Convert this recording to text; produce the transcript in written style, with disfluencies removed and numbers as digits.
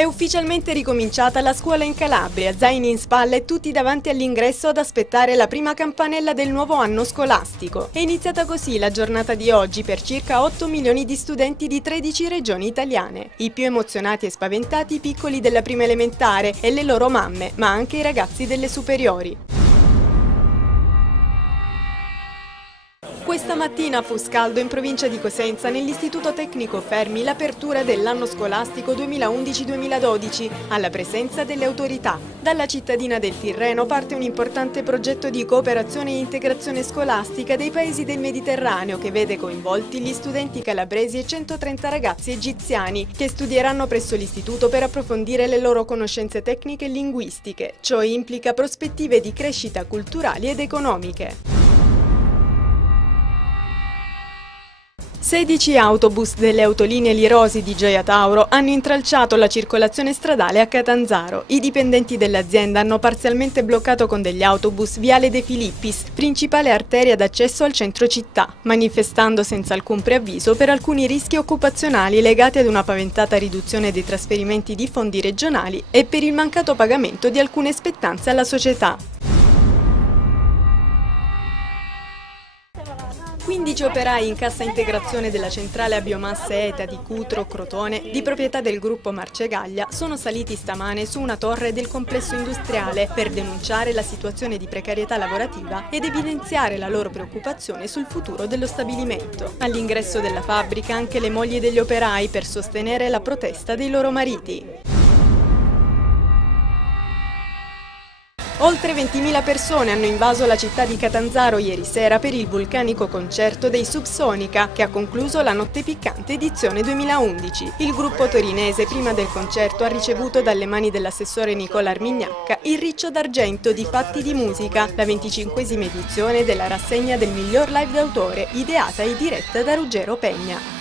È ufficialmente ricominciata la scuola in Calabria, zaini in spalla e tutti davanti all'ingresso ad aspettare la prima campanella del nuovo anno scolastico. È iniziata così la giornata di oggi per circa 8 milioni di studenti di 13 regioni italiane. I più emozionati e spaventati i piccoli della prima elementare e le loro mamme, ma anche i ragazzi delle superiori. Questa mattina fu scaldo in provincia di Cosenza, nell'Istituto Tecnico Fermi, l'apertura dell'anno scolastico 2011-2012, alla presenza delle autorità. Dalla cittadina del Tirreno parte un importante progetto di cooperazione e integrazione scolastica dei paesi del Mediterraneo che vede coinvolti gli studenti calabresi e 130 ragazzi egiziani che studieranno presso l'istituto per approfondire le loro conoscenze tecniche e linguistiche. Ciò implica prospettive di crescita culturali ed economiche. 16 autobus delle autolinee Lirosi di Gioia Tauro hanno intralciato la circolazione stradale a Catanzaro. I dipendenti dell'azienda hanno parzialmente bloccato con degli autobus Viale De Filippis, principale arteria d'accesso al centro città, manifestando senza alcun preavviso per alcuni rischi occupazionali legati ad una paventata riduzione dei trasferimenti di fondi regionali e per il mancato pagamento di alcune spettanze alla società. 15 operai in cassa integrazione della centrale a biomasse ETA di Cutro, Crotone, di proprietà del gruppo Marcegaglia, sono saliti stamane su una torre del complesso industriale per denunciare la situazione di precarietà lavorativa ed evidenziare la loro preoccupazione sul futuro dello stabilimento. All'ingresso della fabbrica anche le mogli degli operai per sostenere la protesta dei loro mariti. Oltre 20.000 persone hanno invaso la città di Catanzaro ieri sera per il vulcanico concerto dei Subsonica, che ha concluso la Notte Piccante edizione 2011. Il gruppo torinese prima del concerto ha ricevuto dalle mani dell'assessore Nicola Armignacca il Riccio d'Argento di Fatti di Musica, la 25esima edizione della rassegna del miglior live d'autore, ideata e diretta da Ruggero Pegna.